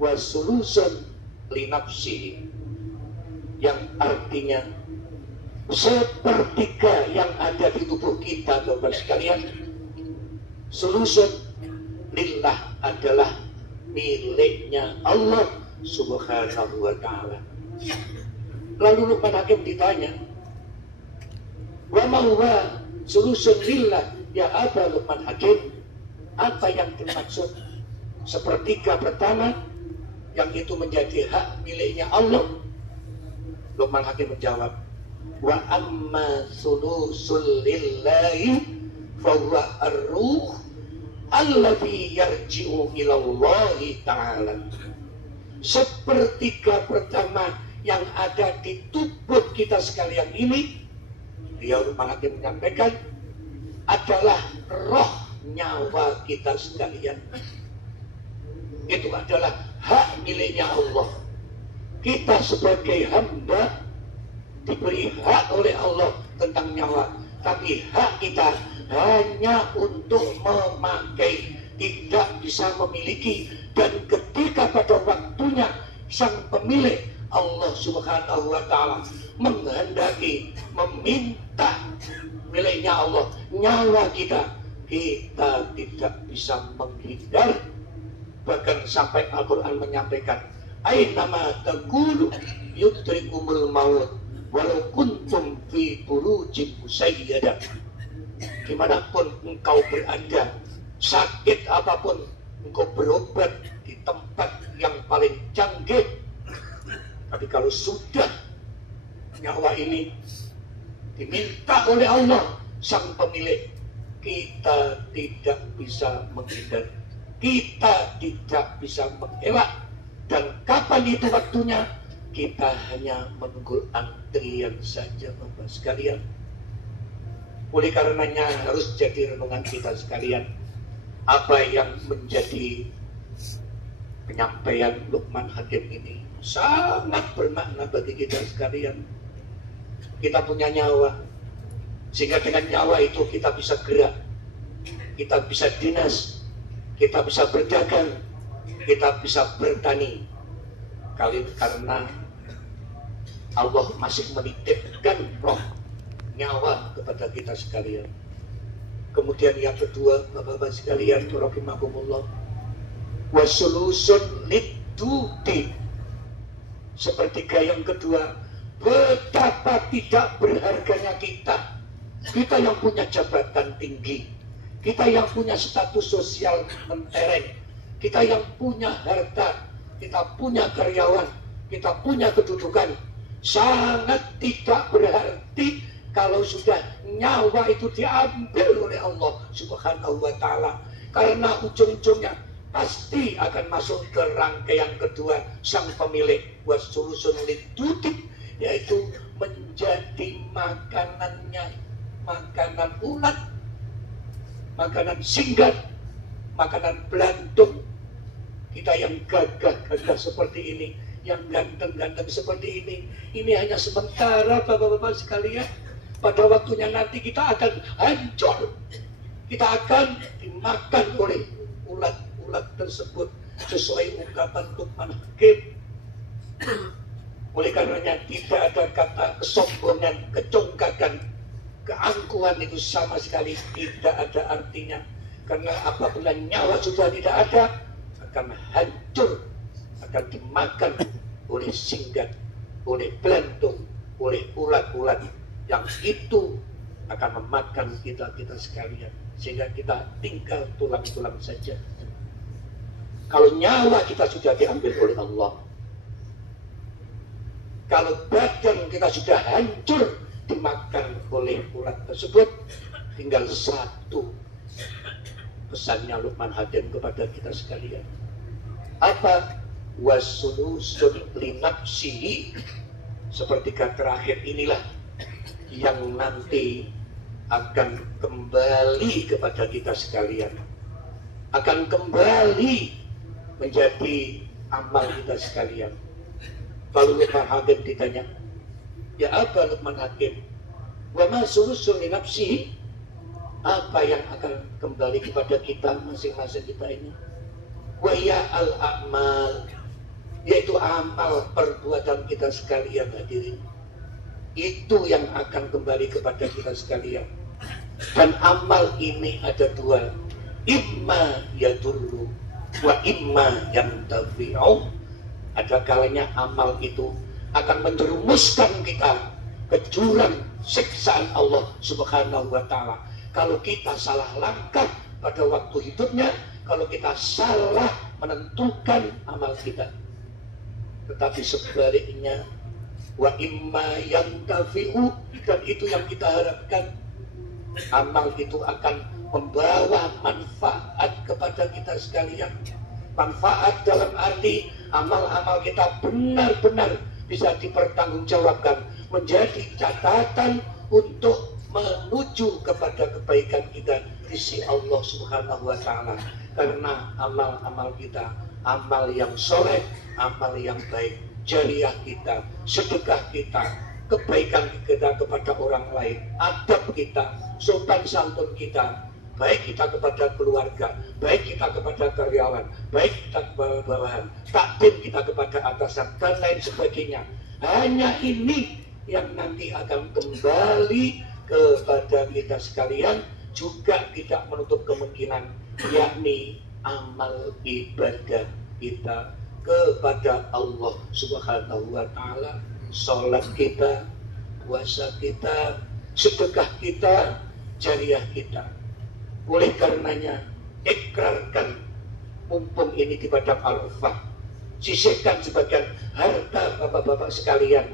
wasulusun linafsi, yang artinya sepertiga yang ada di tubuh kita, Bapak sekalian. Sulusun lillah adalah miliknya Allah Subhanahu wa ta'ala. Lalu Luqman Hakim ditanya, wa ma huwa sulusun lillah ya Aba Luqman Hakim, apa yang dimaksud sepertiga pertama yang itu menjadi hak miliknya Allah? Luqman Hakim menjawab, wa amma sulusul lillahi fahuwa ar-ruh alladhi yarji'u ilallahi ta'ala. Sepertiga pertama yang ada di tubuh kita sekalian ini, dia Luqman Hakim menyampaikan, adalah roh nyawa kita sekalian. Itu adalah hak miliknya Allah. Kita sebagai hamba diberi hak oleh Allah tentang nyawa, tapi hak kita hanya untuk memakai, tidak bisa memiliki. Dan ketika pada waktunya sang pemilik Allah Subhanahu wa ta'ala menghendaki, meminta miliknya Allah, nyawa kita, kita tidak bisa menghindar. Bahkan sampai Al-Quran menyampaikan, aynama taqulu yudrikumul maut walau kuntum fi burujin musayyadah. Dimanapun engkau berada, sakit apapun, engkau berobat di tempat yang paling canggih, tapi kalau sudah nyawa ini diminta oleh Allah sang pemilik, kita tidak bisa menghindar, kita tidak bisa mengelak. Dan kapan itu waktunya, kita hanya menunggu antrian saja, Bapak sekalian. Oleh karenanya harus jadi renungan kita sekalian, apa yang menjadi penyampaian Luqman Hakim ini sangat bermakna bagi kita sekalian. Kita punya nyawa, sehingga dengan nyawa itu kita bisa gerak, kita bisa dinas, kita bisa berdagang, kita bisa bertani. Karena Allah masih menitipkan roh nyawa kepada kita sekalian. Kemudian yang kedua, Bapak-bapak sekalian, rahimakumullah, wasulusun lidudi, sepertiga yang kedua, betapa tidak berharganya kita. Kita yang punya jabatan tinggi, kita yang punya status sosial mentereng, kita yang punya harta, kita punya karyawan, kita punya kedudukan, sangat tidak berarti kalau sudah nyawa itu diambil oleh Allah Subhanahu wa ta'ala. Karena ujung-ujungnya pasti akan masuk ke rangkaian kedua sang pemilik, wasulusun lidudi, yaitu menjadi makanannya, makanan ulat, makanan singgat, makanan belantung. Kita yang gagah-gagah seperti ini, yang ganteng-ganteng seperti ini hanya sementara, Bapak-bapak sekalian. Pada waktunya nanti kita akan hancur, kita akan dimakan oleh ulat-ulat tersebut, sesuai ungkapan Luqman Hakim. Oleh karenanya tidak ada kata kesombongan, kecongkakan, keangkuhan, itu sama sekali tidak ada artinya. Karena apabila nyawa sudah tidak ada, akan hancur, akan dimakan oleh singgat, oleh belantung, oleh ulat-ulat, yang itu akan memakan kita sekalian, sehingga kita tinggal tulang-tulang saja. Kalau nyawa kita sudah diambil oleh Allah, kalau badan kita sudah hancur dimakan oleh ulat tersebut, tinggal satu pesannya Luqman Hakim kepada kita sekalian. Apa? Wasulusun linafsihi, sepertiga terakhir inilah yang nanti akan kembali kepada kita sekalian, akan kembali menjadi amal kita sekalian. Lalu Luqman Hakim ditanya, ya apa Luqman Hakim, wa ma sulusun linafsihi, apa yang akan kembali kepada kita masing-masing kita ini? Wa ya al-a'mal yaitu amal perbuatan kita sekalian hadirin. Itu yang akan kembali kepada kita sekalian. Dan amal ini ada dua, imma yadullu wa imma yantafi'u. Ada kalanya amal itu akan menjerumuskan kita ke jurang siksaan Allah Subhanahu wa Ta'ala. Kalau kita salah langkah pada waktu hidupnya, kalau kita salah menentukan amal kita. Tetapi sebaliknya, wa imma yantafi'u, dan itu yang kita harapkan. Amal itu akan membawa manfaat kepada kita sekalian. Manfaat dalam arti amal-amal kita benar-benar bisa dipertanggungjawabkan, menjadi catatan untuk menuju kepada kebaikan kita di sisi Allah Subhanahu wa Ta'ala. Karena amal-amal kita, amal yang soleh, amal yang baik, jariah kita, sedekah kita, kebaikan kita kepada orang lain, adab kita, sopan santun kita, baik kita kepada keluarga, baik kita kepada karyawan, baik kita kepada bawahan, takdim kita kepada atasan, dan lain sebagainya. Hanya ini yang nanti akan kembali kepada kita sekalian, juga tidak menutup kemungkinan, yakni amal ibadah kita kepada Allah Subhanahu wa Ta'ala. Sholat kita, puasa kita, sedekah kita, jariah kita. Oleh karenanya, ikrarkan mumpung ini di padang Arafah, sisihkan sebagian harta bapak-bapak sekalian